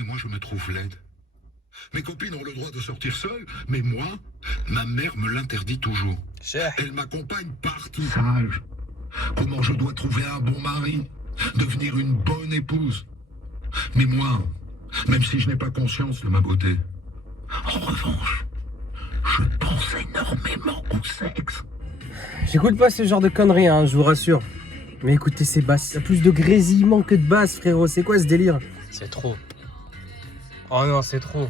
Mais moi, je me trouve laide. Mes copines ont le droit de sortir seules, mais moi, ma mère me l'interdit toujours. Cher. Elle m'accompagne partout. Sage. Comment je dois trouver un bon mari, devenir une bonne épouse. Mais moi, même si je n'ai pas conscience de ma beauté, en revanche, je pense énormément au sexe. J'écoute pas ce genre de conneries, hein, je vous rassure. Mais écoutez ces basses, il y a plus de grésillement que de basses, frérot. C'est quoi ce délire? C'est trop. Oh non, c'est trop.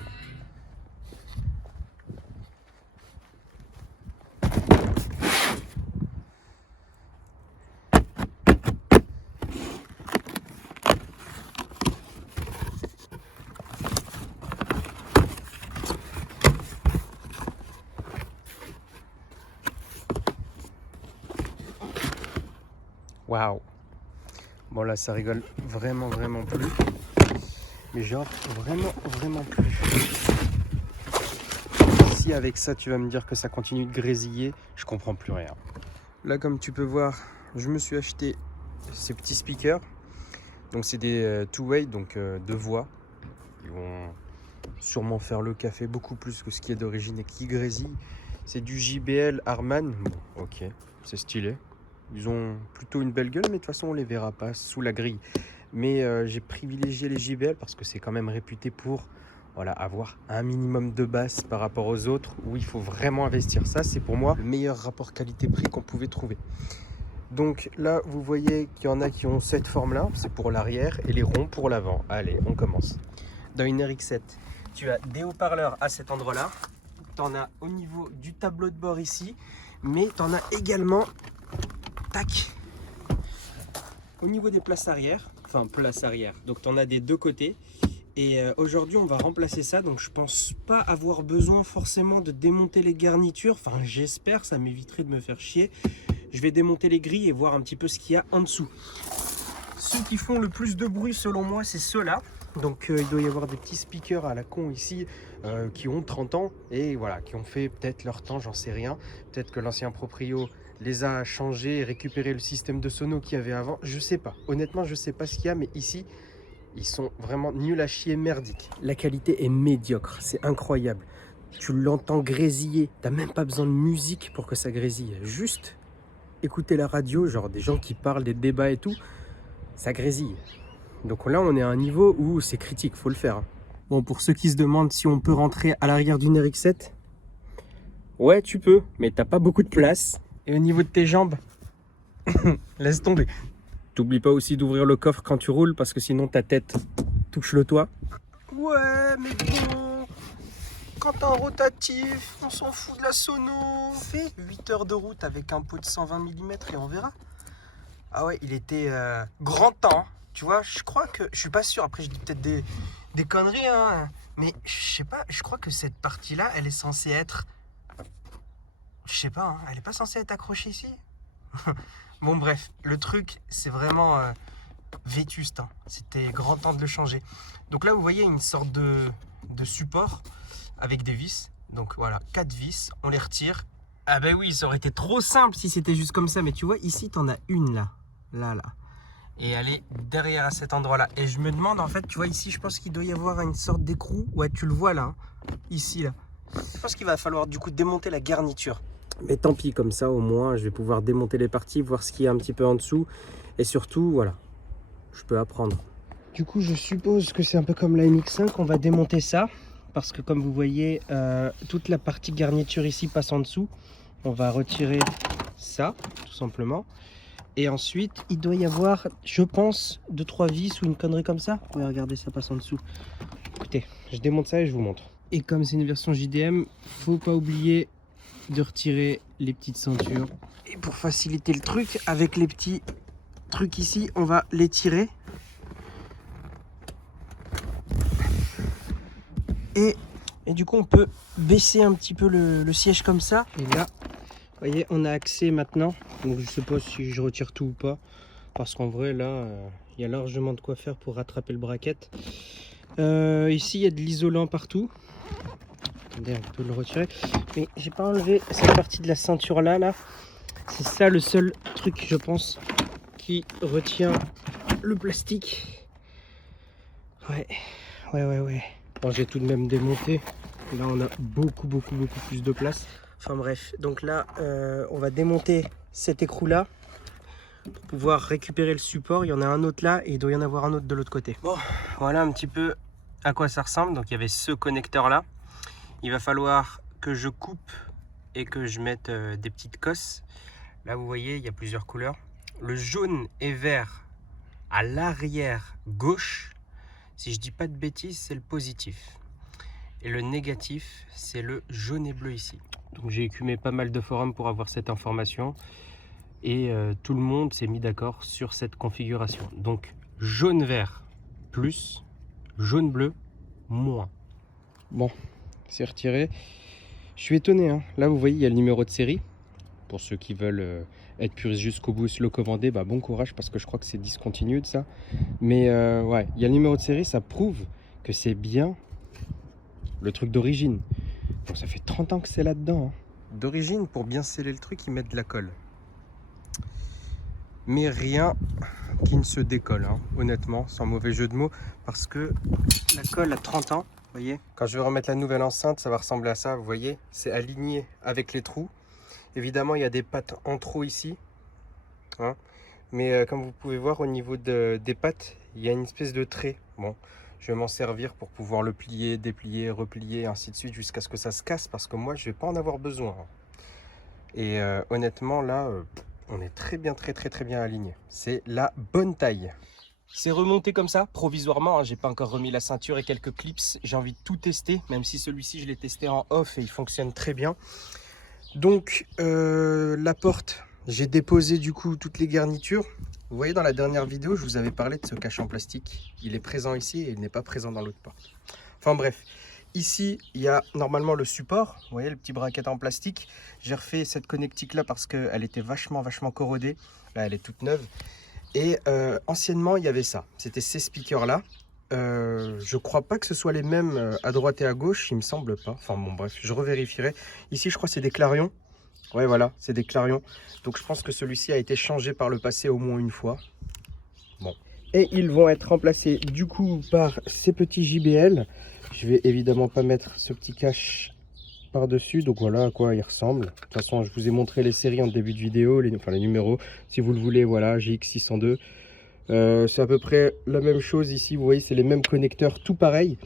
Waouh. Bon là ça rigole vraiment plus. Mais genre vraiment plus. Si avec ça tu vas me dire que ça continue de grésiller, je comprends plus rien. Là comme tu peux voir, je me suis acheté ces petits speakers. Donc c'est des two-way, donc deux voix. Ils vont sûrement faire le café beaucoup plus que ce qui est d'origine et qui grésille. C'est du JBL Harman. Bon, ok, c'est stylé. Ils ont plutôt une belle gueule, mais de toute façon, on les verra pas sous la grille. Mais j'ai privilégié les JBL parce que c'est quand même réputé pour avoir un minimum de basse par rapport aux autres où il faut vraiment investir. Ça, c'est pour moi le meilleur rapport qualité-prix qu'on pouvait trouver. Donc là, vous voyez qu'il y en a qui ont cette forme-là. C'est pour l'arrière et les ronds pour l'avant. Allez, on commence. Dans une RX7, tu as des haut-parleurs à cet endroit-là. Tu en as au niveau du tableau de bord ici. Mais tu en as également... Tac. Au niveau des places arrière, donc tu en as des deux côtés. Et aujourd'hui, on va remplacer ça. Donc je pense pas avoir besoin forcément de démonter les garnitures. Enfin, j'espère, ça m'éviterait de me faire chier. Je vais démonter les grilles et voir un petit peu ce qu'il y a en dessous. Ceux qui font le plus de bruit, selon moi, c'est ceux-là. Donc il doit y avoir des petits speakers à la con ici qui ont 30 ans et voilà, qui ont fait peut-être leur temps, j'en sais rien. Peut-être que l'ancien proprio les a changés et récupéré le système de sono qu'il y avait avant. Je sais pas. Honnêtement, je sais pas ce qu'il y a, mais ici, ils sont vraiment nuls à chier, merdiques. La qualité est médiocre, c'est incroyable. Tu l'entends grésiller. T'as même pas besoin de musique pour que ça grésille. Juste écouter la radio, genre des gens qui parlent, des débats et tout, ça grésille. Donc là, on est à un niveau où c'est critique, faut le faire. Bon, pour ceux qui se demandent si on peut rentrer à l'arrière d'une RX7, ouais, tu peux, mais t'as pas beaucoup de place. Et au niveau de tes jambes, laisse tomber. T'oublies pas aussi d'ouvrir le coffre quand tu roules, parce que sinon ta tête touche le toit. Ouais, mais bon, quand t'es en rotatif, on s'en fout de la sono. Fais 8 heures de route avec un pot de 120 mm et on verra. Ah ouais, il était grand temps. Tu vois, je crois que... Je suis pas sûr, après je dis peut-être des conneries, hein. Mais je sais pas, je crois que cette partie-là, elle est censée être... Je sais pas, hein, elle est pas censée être accrochée ici. Bon bref, le truc, c'est vraiment vétuste. Hein. C'était grand temps de le changer. Donc là, vous voyez une sorte de support avec des vis. Donc voilà, 4 vis, on les retire. Ah ben oui, ça aurait été trop simple si c'était juste comme ça. Mais tu vois, ici, t'en as une là. Là. Et elle est derrière à cet endroit-là. Et je me demande, en fait, tu vois, ici, je pense qu'il doit y avoir une sorte d'écrou. Ouais, tu le vois là. Hein. Ici, là. Je pense qu'il va falloir du coup démonter la garniture. Mais tant pis, comme ça, au moins, je vais pouvoir démonter les parties, voir ce qu'il y a un petit peu en dessous. Et surtout, voilà, je peux apprendre. Du coup, je suppose que c'est un peu comme la MX5. On va démonter ça. Parce que comme vous voyez, toute la partie garniture ici passe en dessous. On va retirer ça, tout simplement. Et ensuite, il doit y avoir, je pense, 2-3 vis ou une connerie comme ça. Ouais, regardez, ça passe en dessous. Écoutez, je démonte ça et je vous montre. Et comme c'est une version JDM, faut pas oublier de retirer les petites ceintures. Et pour faciliter le truc, avec les petits trucs ici, on va les tirer. Et du coup, on peut baisser un petit peu le siège comme ça. Et là, vous voyez, on a accès maintenant. Donc je sais pas si je retire tout ou pas. Parce qu'en vrai, là, il y a largement de quoi faire pour rattraper le bracket. Ici, il y a de l'isolant partout. Attendez, on peut le retirer. Mais j'ai pas enlevé cette partie de la ceinture là. C'est ça le seul truc, je pense, qui retient le plastique. Ouais, Ouais. Bon, j'ai tout de même démonté. Là, on a beaucoup plus de place. Enfin bref, donc là, on va démonter cet écrou-là pour pouvoir récupérer le support. Il y en a un autre là et il doit y en avoir un autre de l'autre côté. Bon, voilà un petit peu à quoi ça ressemble. Donc il y avait ce connecteur-là. Il va falloir que je coupe et que je mette des petites cosses. Là, vous voyez, il y a plusieurs couleurs. Le jaune et vert à l'arrière gauche. Si je dis pas de bêtises, c'est le positif. Et le négatif, c'est le jaune et bleu ici. Donc j'ai écumé pas mal de forums pour avoir cette information. Et tout le monde s'est mis d'accord sur cette configuration. Donc jaune-vert plus, jaune-bleu moins. Bon, c'est retiré. Je suis étonné, hein. Là, vous voyez, il y a le numéro de série. Pour ceux qui veulent être puristes jusqu'au bout, se le commander, bah, bon courage parce que je crois que c'est discontinué de ça. Mais ouais, il y a le numéro de série, ça prouve que c'est bien le truc d'origine. Donc ça fait 30 ans que c'est là-dedans. Hein. D'origine, pour bien sceller le truc, ils mettent de la colle. Mais rien qui ne se décolle, hein, honnêtement, sans mauvais jeu de mots. Parce que la colle a 30 ans, vous voyez. Quand je vais remettre la nouvelle enceinte, ça va ressembler à ça, vous voyez. C'est aligné avec les trous. Évidemment, il y a des pattes en trop ici. Hein. Mais comme vous pouvez voir, au niveau des pattes, il y a une espèce de trait. Bon, je vais m'en servir pour pouvoir le plier, déplier, replier, ainsi de suite, jusqu'à ce que ça se casse. Parce que moi, je ne vais pas en avoir besoin. Et honnêtement, là, on est très bien aligné. C'est la bonne taille. C'est remonté comme ça, provisoirement. Hein. J'ai pas encore remis la ceinture et quelques clips. J'ai envie de tout tester, même si celui-ci, je l'ai testé en off et il fonctionne très bien. Donc la porte, j'ai déposé du coup toutes les garnitures. Vous voyez dans la dernière vidéo, je vous avais parlé de ce cache en plastique. Il est présent ici et il n'est pas présent dans l'autre porte. Enfin bref, ici il y a normalement le support. Vous voyez le petit bracket en plastique. J'ai refait cette connectique là parce qu'elle était vachement corrodée. Là elle est toute neuve. Et anciennement il y avait ça. C'était ces speakers là. Je crois pas que ce soit les mêmes à droite et à gauche, il me semble pas. Enfin bon bref, je revérifierai. Ici je crois que c'est des clarions. Ouais voilà, c'est des clarions. Donc je pense que celui-ci a été changé par le passé au moins une fois. Bon. Et ils vont être remplacés du coup par ces petits JBL. Je vais évidemment pas mettre ce petit cache par-dessus. Donc voilà à quoi il ressemble. De toute façon je vous ai montré les séries en début de vidéo, les numéros. Si vous le voulez, voilà, JX602. C'est à peu près la même chose ici, vous voyez c'est les mêmes connecteurs, tout pareil.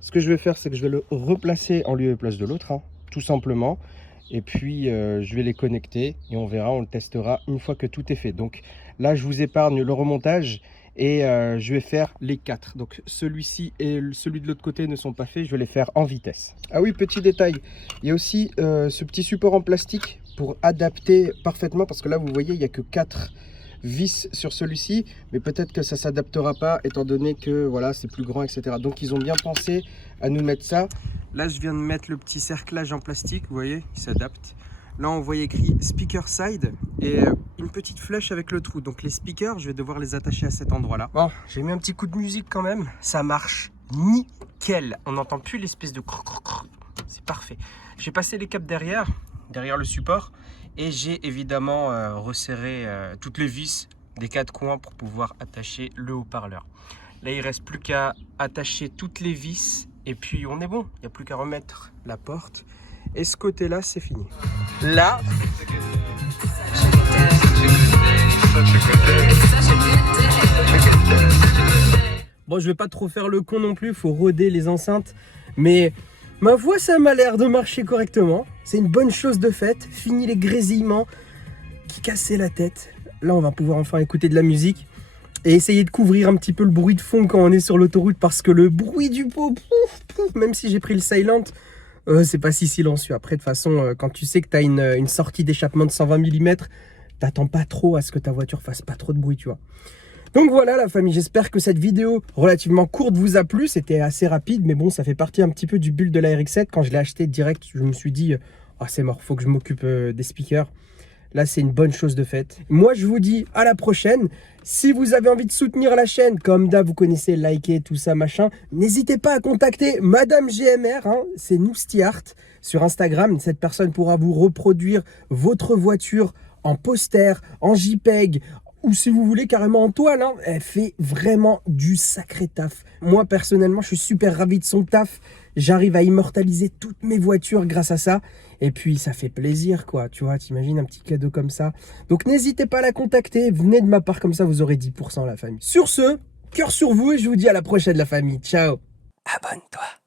Ce que je vais faire c'est que je vais le replacer en lieu et place de l'autre, hein, tout simplement. Et puis je vais les connecter et on verra, on le testera une fois que tout est fait. Donc là je vous épargne le remontage et je vais faire les 4. Donc celui-ci et celui de l'autre côté ne sont pas faits, je vais les faire en vitesse. Ah oui, petit détail, il y a aussi ce petit support en plastique pour adapter parfaitement, parce que là vous voyez il n'y a que 4 vis sur celui-ci, mais peut-être que ça s'adaptera pas étant donné que voilà c'est plus grand, etc. Donc ils ont bien pensé à nous mettre ça. Là je viens de mettre le petit cerclage en plastique, vous voyez, il s'adapte. Là on voit écrit speaker side et une petite flèche avec le trou. Donc les speakers, je vais devoir les attacher à cet endroit là. Bon, j'ai mis un petit coup de musique quand même, ça marche nickel. On n'entend plus l'espèce de croc. C'est parfait. J'ai passé les câbles derrière le support. Et j'ai évidemment resserré toutes les vis des 4 coins pour pouvoir attacher le haut-parleur. Là, il ne reste plus qu'à attacher toutes les vis et puis on est bon. Il n'y a plus qu'à remettre la porte. Et ce côté-là, c'est fini. Là, bon, je vais pas trop faire le con non plus. Il faut roder les enceintes. Mais ma voix, ça m'a l'air de marcher correctement. C'est une bonne chose de faite. Fini les grésillements qui cassaient la tête. Là, on va pouvoir enfin écouter de la musique et essayer de couvrir un petit peu le bruit de fond quand on est sur l'autoroute, parce que le bruit du pot, même si j'ai pris le silent, c'est pas si silencieux. Après, de toute façon, quand tu sais que tu as une sortie d'échappement de 120 mm, t'attends pas trop à ce que ta voiture fasse pas trop de bruit, tu vois. Donc voilà la famille, j'espère que cette vidéo relativement courte vous a plu. C'était assez rapide, mais bon, ça fait partie un petit peu du build de la RX-7. Quand je l'ai acheté direct, je me suis dit, oh, c'est mort, faut que je m'occupe des speakers. Là, c'est une bonne chose de faite. Moi, je vous dis à la prochaine. Si vous avez envie de soutenir la chaîne, comme d'hab, vous connaissez, liker, tout ça, machin, n'hésitez pas à contacter Madame GMR, hein, c'est Nousty Art sur Instagram. Cette personne pourra vous reproduire votre voiture en poster, en JPEG, ou si vous voulez carrément en toile, hein. Elle fait vraiment du sacré taf. Moi personnellement, je suis super ravi de son taf. J'arrive à immortaliser toutes mes voitures grâce à ça. Et puis ça fait plaisir quoi, tu vois, t'imagines un petit cadeau comme ça. Donc n'hésitez pas à la contacter, venez de ma part comme ça, vous aurez 10% la famille. Sur ce, cœur sur vous et je vous dis à la prochaine la famille. Ciao. Abonne-toi.